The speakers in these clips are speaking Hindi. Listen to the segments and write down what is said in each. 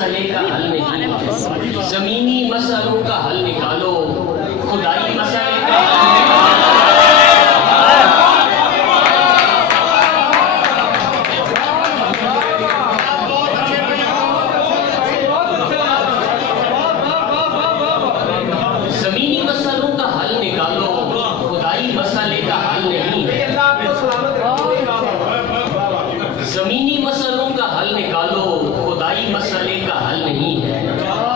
मसले का हल नहीं, जमीनी मसलों का हल निकालो, खुदाई मसले का जमीनी मसलों का हल निकालो, खुदाई मसले का हल नहीं है। जमीनी मसलों का हल निकालो, खुदाई मसले का हल नहीं है।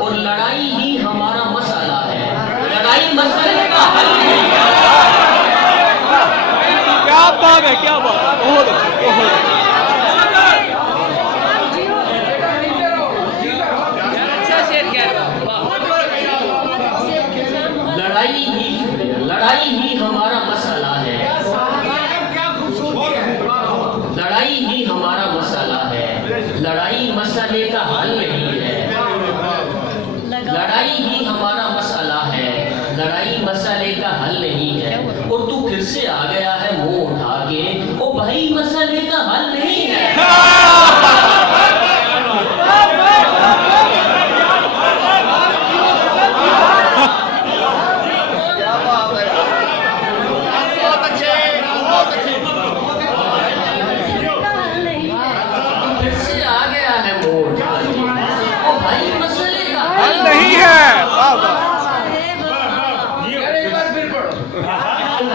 और लड़ाई ही हमारा मसला है, लड़ाई मसले का हल नहीं है। क्या बात है, क्या बात है, बहुत अच्छा। लड़ाई ही हमारा मसला है, लड़ाई ही हमारा मसला है, लड़ाई मसले का हल नहीं है। लड़ाई ही हमारा मसला है, लड़ाई मसले का हल नहीं है। और तू फिर से आ गया है मुंह उठा के, ओ भाई मसले का हल नहीं है। हल नहीं है।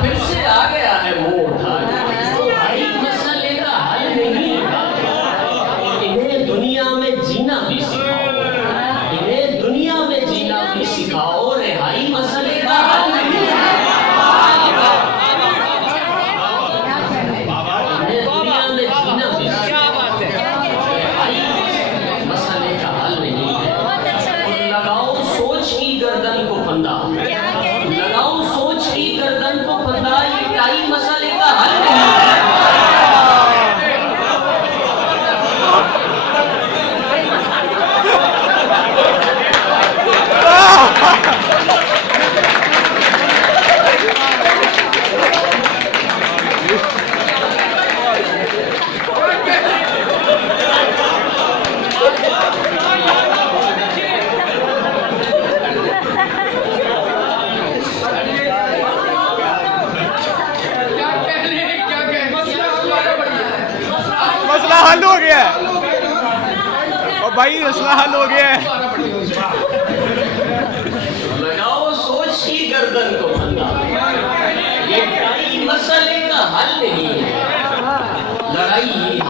फिर से आ गया है मुंह उठा के, भाई मसले का हल नहीं है। इन्हें दुनिया में जीना भी सिखाओ, इन्हें दुनिया में जीना भी सिखाओ, रिहाई मसले का हल नहीं है। इन्हें दुनिया में जीना भी सिखाओ, रिहाई मसले का हल नहीं है। लगाओ सोच की गर्दन को फंदा, लगाओ सोच की गर्दन को फंदा, ये टाई मसले का हल नहीं है। मसला हल हो गया है, और भाई मसला हल हो गया है। लगाओ सोच की गर्दन को